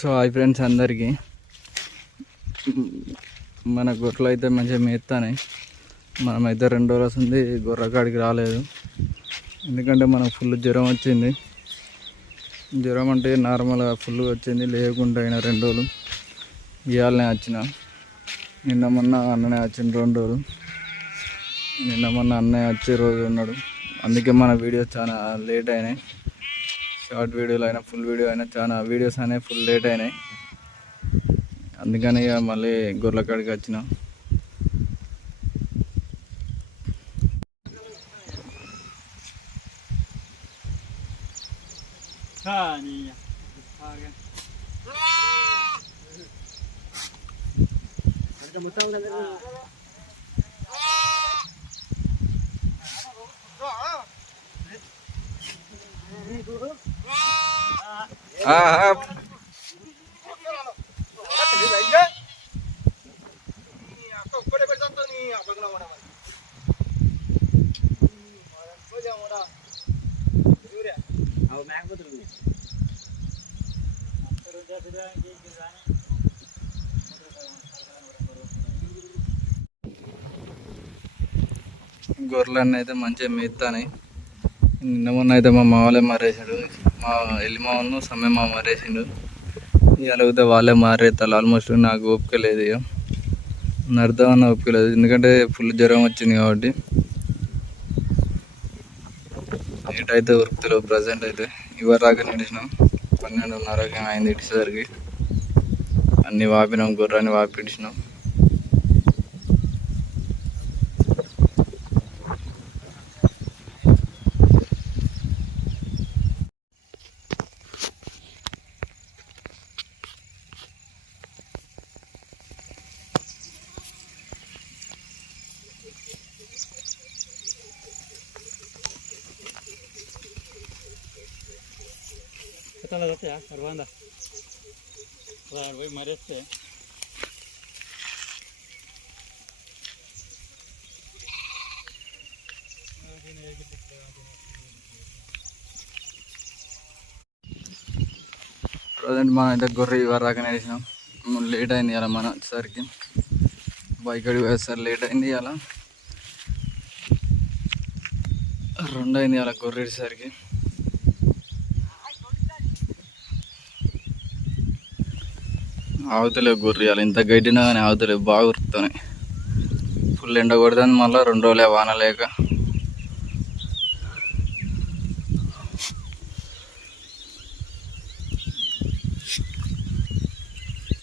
So hi friends అందరికీ. మన గొర్రెలు అయితే మంచిగా మేస్తాయి మనమైతే రెండు రోజులు వస్తుంది గొర్రె కాడికి రాలేదు. ఎందుకంటే మనకు ఫుల్ జ్వరం వచ్చింది. జ్వరం అంటే నార్మల్గా ఫుల్ వచ్చింది లేకుండా అయినా రెండు రోజులు. ఇవాళనే వచ్చిన. నిన్న మొన్న అన్ననే వచ్చిన రెండు రోజులు. నిన్న మొన్న అన్నయ్య వచ్చే రోజు ఉన్నాడు. అందుకే మన వీడియోస్ చాలా లేట్ అయినాయి. షార్ట్ వీడియోలు అయినా ఫుల్ వీడియో అయినా చాలా వీడియోస్ అనేవి ఫుల్ లేట్ అయినాయి. అందుకని ఇక మళ్ళీ గొర్రెల కాడికి వచ్చిన. ఆ, ఆ, గొర్రెలన్నీ అయితే మంచిగా మేస్తాయి నిన్న మొన్న అయితే మా మామలే మారేసాడు మా ఎల్లి మామను సమ్మె మామ మారేసిండు. ఇవాళ అయితే వాళ్ళే మారేస్తారు ఆల్మోస్ట్ నాకు ఓపిక లేదు ఇక నడదామన్న ఓపిక లేదు. ఎందుకంటే ఫుల్ జ్వరం వచ్చింది కాబట్టి. నైట్ అయితే ప్రజెంట్ అయితే. ఇవాళ దాకా నడిచినాం. పన్నెండున్నరకి అయింది ఇటుసరికి అన్నీ వాపినాం గుర్రాన్ని వాపిడిచినాం. ఎట్లా వస్తాయా అరవంద పోయి మరేస్తే ప్రజెంట్ మనం అయితే గొర్రె ఇవ్వరు దాకా లేట్ అయింది అలా మనం వచ్చేసరికి బైక్ అడిగి వేస్తారు లేట్ అయింది అలా రెండు అయింది అలా గొర్రె ఇచ్చేసరికి ఆవుతలే గొర్రె ఇంత గడ్డినా కానీ ఆవుతలే బాగా ఉరుకుతున్నాయి. ఫుల్ ఎండ కొడుతుంది మళ్ళీ రెండు రోజులే వాన లేక.